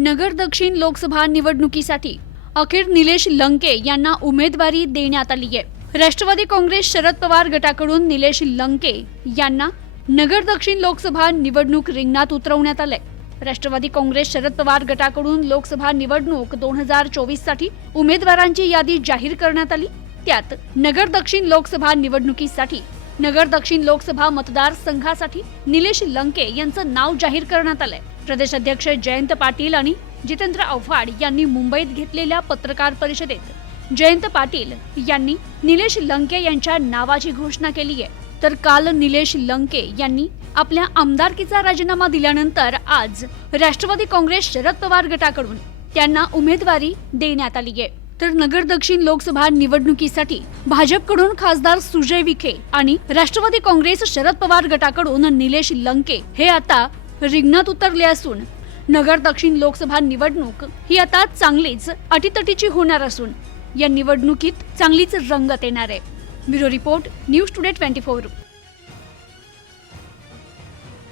नगर दक्षिण लोकसभा निवडणुकीसाठी अखेर निलेश लंके यांना उमेदवारी देण्यात आली आहे। राष्ट्रवादी काँग्रेस शरद पवार गटाकडून निलेश लंके यांना नगर दक्षिण लोकसभा निवडणूक रिंगणात उतरवण्यात आले। राष्ट्रवादी काँग्रेस शरद पवार गटाकडून लोकसभा निवडणूक 2024 साठी उमेदवारांची यादी जाहीर करण्यात आली। त्यात नगर दक्षिण लोकसभा निवडणुकीसाठी नगर दक्षिण लोकसभा मतदारसंघासाठी निलेश लंके यांचं नाव जाहीर करण्यात आलंय। प्रदेश अध्यक्ष जयंत पाटील आणि जितेंद्र आव्हाड यांनी मुंबईत घेतलेल्या पत्रकार परिषदेत जयंत पाटील यांनी निलेश लंके यांच्या नावाची घोषणा केली आहे। तर काल निलेश लंके यांनी आपल्या आमदारकीचा राजीनामा दिल्यानंतर आज राष्ट्रवादी काँग्रेस शरद पवार गटाकडून त्यांना उमेदवारी देण्यात आली आहे। तर नगर दक्षिण लोकसभा निवडणुकीसाठी भाजपकडून खासदार सुजय विखे आणि राष्ट्रवादी काँग्रेस शरद पवार गटाकडून निलेश लंके हे आता रिंगणात उतरले असून नगर दक्षिण लोकसभा निवडणूक ही आता चांगलीच अटीतटीची होणार असून या निवडणुकीत चांगलीच रंगत येणार आहे। Bureau report, news today 24।